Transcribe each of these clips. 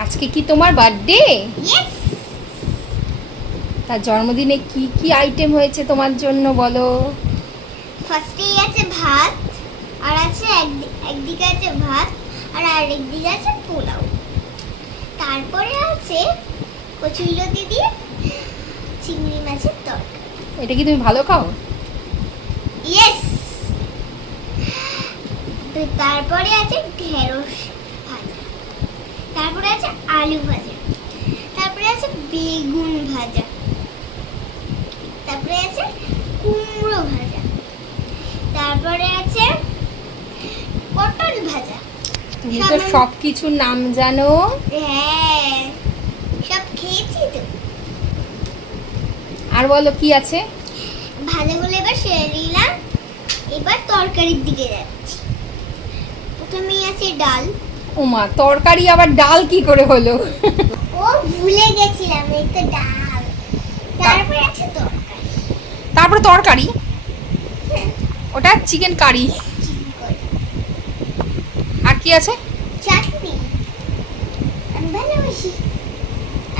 আজকে কি তোমার বার্থডে? তার জন্মদিনে কি কি আইটেম হয়েছে তোমার জন্য বলো? ফার্স্টেই আছে ভাত আর আছে একদি- একদিকে আছে ভাত আর আরেকদিকে আছে পোলাও। তারপরে আছে কচুরলতি দিয়ে চিংড়ি মাছের তরকারি। এটা কি তুমি ভালো খাও? ইয়েস তারপরে আছে ঢেঁড়স তারপরে আছে আলু ভাজা। তারপরে আছে বেগুন ভাজা। তারপরে আছে কুমড়ো ভাজা। তারপরে আছে পটল ভাজা। তুমি তো সব কিছুর নাম জানো। হ্যাঁ সব খেয়েছি তো। আর বলো কি আছে? ভাজাগুলো এবার সেরে নিলাম। এবার তরকারির দিকে যাচ্ছি। প্রথমেই আছে ডাল। ওমা তরকারি আবার ডাল কি করে হলো? ও ভুলে গেছিলাম এই তো ডাল। তারপরে আছে তরকারি। তারপরে তরকারি? ওটা চিকেন কারি। আর কি আছে? চাটনি। আমি ভালোবাসি।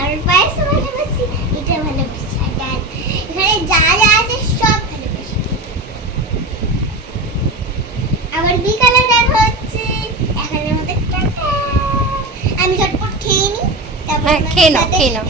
আর পায়েসও ভালোবাসি এটা ভালোবাসি। আর ডাল। এখানে যা যা আছে সব ভালোবাসি। আবার বিকালে হ্যাঁ, খেয়ে নাও।